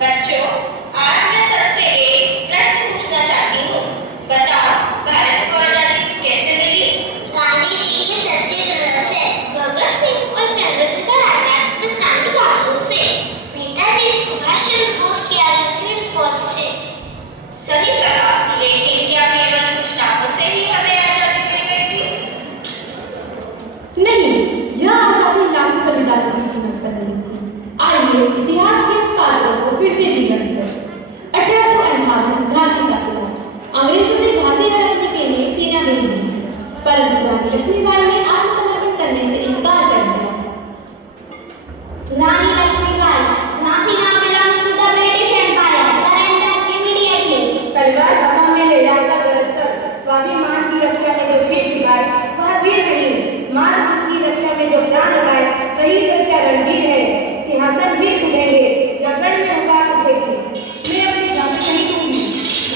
बच्चों, आज मैं सबसे एक प्रश्न पूछना चाहती हूँ। बताओ, भारत को आजादी कैसे मिली? गांधी जी के सत्याग्रह से, भगत सिंह और चंद्रशेखर आजाद से क्रांतिकारियों से, नेताजी सुभाष चंद्र बोस की आजादी फौज से। सही कहा, लेकिन क्या केवल कुछ नामों से ही हमें आजादी मिल गई थी? नहीं, यह आजादी लाखों बलिदानों की कीमत पर मिली थी। आइए इतिहास के पात्रों को फिर से जीवन दें। 1858 झांसी का किला। अंग्रेजों ने झांसी लड़ने के लिए सेना भेज दी थी, परंतु रानी लक्ष्मीबाई ने आत्मसमर्पण करने से इनकार कर दिया। रानी Lakshmibai, Jhansi now belongs to the British Empire. Surrender immediately. तलवार हवा में लहराकर गरज कर स्वाभिमान की रक्षा में जो शीर झुकाए वह वीर नहीं, मातृभूमि की रक्षा में जो प्राण लगाए वही सच्चा रणधीर है। सिंहासन भी उठेंगे जब रण में होगा उठेगी। मैं अपनी जान नहीं दूंगी।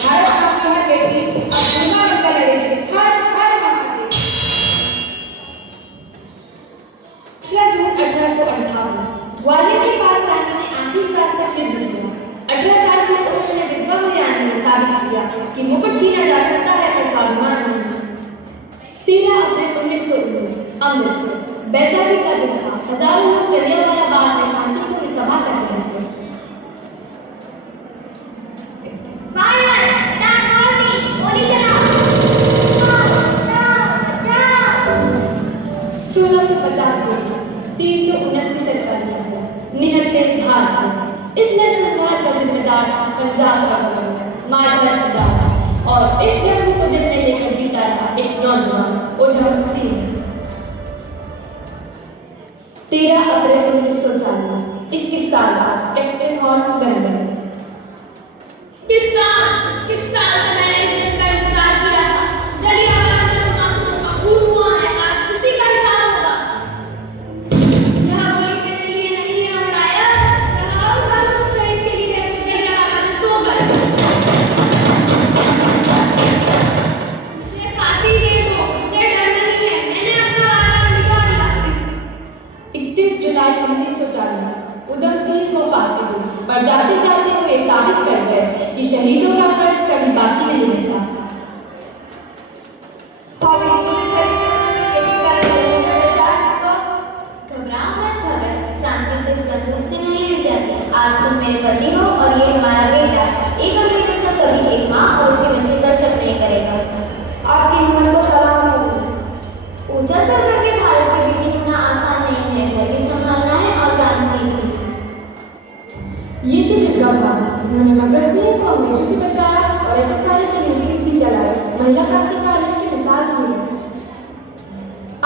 भारत माँ की हर बेटी अब गंगा बनकर लड़ेगी, हर हर माता। 18 जून 1858 ग्वालियर के पास रानी ने आखिरी सांस तक युद्ध किया। 18 साल की उम्र में विधवा हुई रानी ने साबित किया कि मुकुट छीना जा सकता है पर स्वाभिमान नहीं। 13 अप्रैल 1919 अमृतसर बैसाखी का दिन था। हजारों लोग जलियांवाला बाग में शांतिपूर्ण सभा कर रहे थे। Fire! Without warning! गोली चलाओ! 1650 में 379 सरकारियां निहत्थे भारतीय। इस नरसंहार का जिम्मेदार था पंजाब का गवर्नर महाराजा प्रताप और इस जंग को दिल में लेकर जीता रहा एक नौजवान उधम सिंह। 13 अप्रैल 1940 21 साल बाद टेक्सटाइल हॉल लंदन। किस साल से मैंने इस दिन का इंतजार किया था। जलियांवाला में जो मासूमों का खून हुआ है, आज उसी का हिसाब होगा। यह गोली तेरे लिए नहीं है उड़ाया, यह उस शहीद के लिए है जो जलियांवाला में सो गए। मुझे फांसी दे दो, मुझे डर नहीं है, मैंने अपना वादा निभा दिया। 31 जुलाई 1940 उधम सिंह को फांसी हुई, पर जाते जाते वो ये साबित कर गए कि शहीदों का फर्ज कभी बाकी नहीं रहता। घबराओ मत भगत, क्रांति सिर्फ बंदूक से नहीं लड़ी जाती। आज तुम मेरे पति हो और ये हमारा बेटा। एक अंग्रेज से कभी एक माँ और उसके बच्चे पर शक नहीं करेगा। आपकी हिम्मत को सलाम हो। ऊंचा सर करके भारत की बेटी होना आसान नहीं है। घर भी संभालना है और क्रांति भी। ये थे दुर्गा भाभी। उन्होंने भगत सिंह को अंग्रेजों से बचाया और ऐसे सारे कम्युनिटीज भी चलाए। महिला क्रांतिकारियों की मिसाल थी।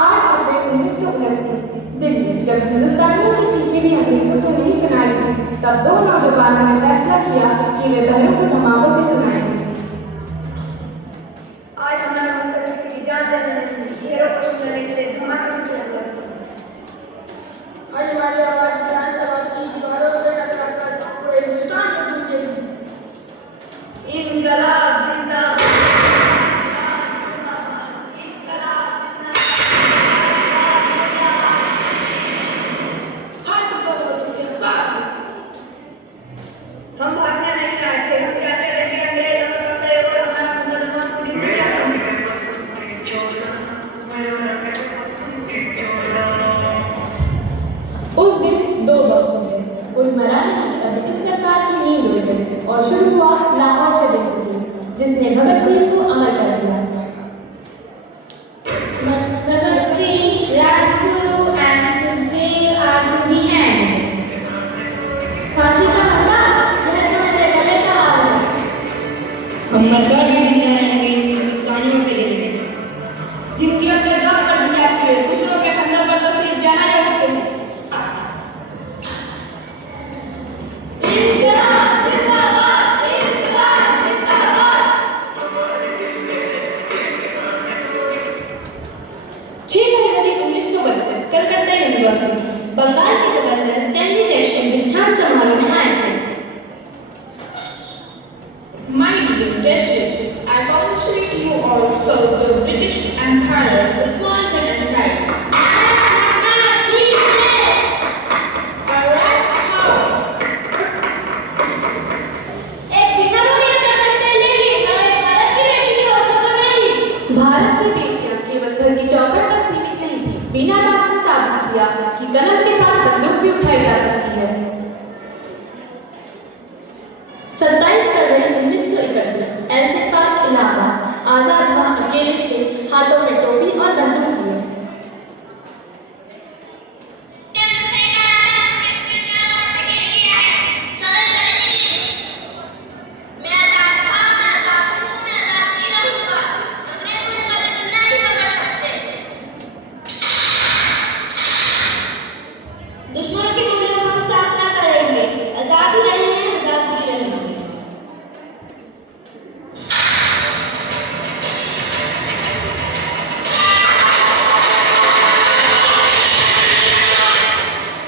8 अप्रैल 1929 दिल्ली। जब हिंदुस्तानियों की चीखें भी अंग्रेजों को नहीं सुनाई थी, तब दो नौजवानों ने फैसला किया कि वे बहनों को धमाकों से सुनाएंगे। आज हमारा मकसद किसी की जान लेना नहीं, ढेरों को सुनाने के लिए धमाके की जरूरत है। आज हमारी आवाज विधानसभा की दीवारों से टकराकर पूरे हिंदुस्तान को गूंजेगी। इनकलाब जिंदाबाद। हम भागने नहीं आए थे, हम जानते रहे कि अंग्रेज हमें पकड़े और हमारा मुकदमा पूरी दुनिया समझे। उस दिन 2 वक्त हो गए। कोई मरा नहीं, तब ब्रिटिश सरकार की नींद उड़ गई और शुरू हुआ लाहौर शरीफ केस, जिसने भगत सिंह को अमर कर दिया। Bhagat Singh, Rajguru and Sukhdev are to be hanged. फांसी का मुद्दा यह तो मेरे गले का हार है। हम मरकर भी जिंदा रहेंगे हिंदुस्तानियों के लिए। जिंदगी अपने दम पर जी जाती है, दूसरों के कंधों पर तो सिर्फ जाना जाते हैं। इनकलाब जिंदाबाद, इनकलाब जिंदाबाद। 6 फरवरी 1932 कलकत्ता यूनिवर्सिटी। बंगाल के गवर्नर स्टैनली जयशंकर दीक्षांत समारोह में आए थे। My dear graduates, I congratulate you all for the British Empire with honor and pride. Arrest her! Meena दास ने साबित किया कि कलम के साथ बंदूक भी उठाई जा सकती है। 27 फरवरी 1931 एल्फ्रेड पार्क इलाहाबाद। आजाद वहां अकेले थे, हाथों में टोपी और बंदूक लिए। दुश्मनों की गोलियों का हम साथ ना करेंगे, आजाद ही रहेंगे, आजाद ही रहेंगे।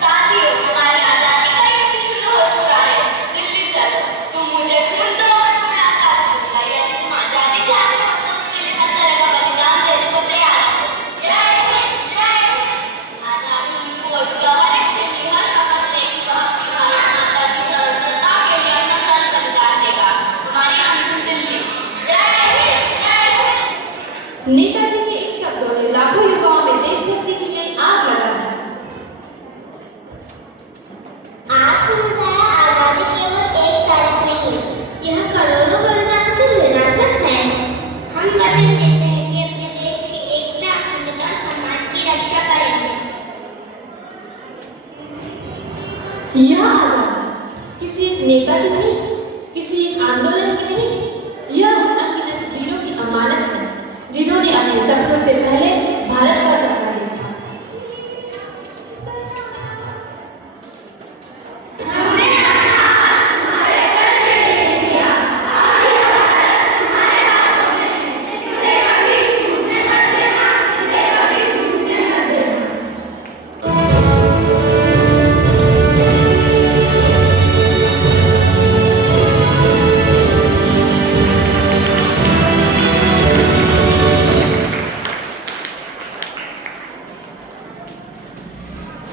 साथियों, हमारी आजादी का युद्ध शुरू हो चुका है। दिल्ली चलो, तुम मुझे खून दो और तुम्हें आजाद दूंगा। यदि तुम आजादी चाहते हो तो उसके लिए हर तरह का बलिदान देने को तैयार हो। जय हिंद, जय हिंद। आजादी फौज का हर एक सैनिक हर शपथ ले कि वह अपनी भारत माता की स्वतंत्रता के लिए अपना प्राण बलिदान देगा। हमारी अंतिम दिल्ली। जय हिंद, जय हिंद। नेताजी के इन शब्दों ने लाखों युवाओं में देशभक्ति की नई आग लगा दी। आज समझ आया, आजादी केवल एक तारीख नहीं है, यह करोड़ों बलिदानों की विरासत है। हम वचन देते हैं कि अपने देश की एकता, अखंडता और सम्मान की रक्षा करेंगे। यह आजादी किसी एक नेता की नहीं, किसी एक आंदोलन की नहीं,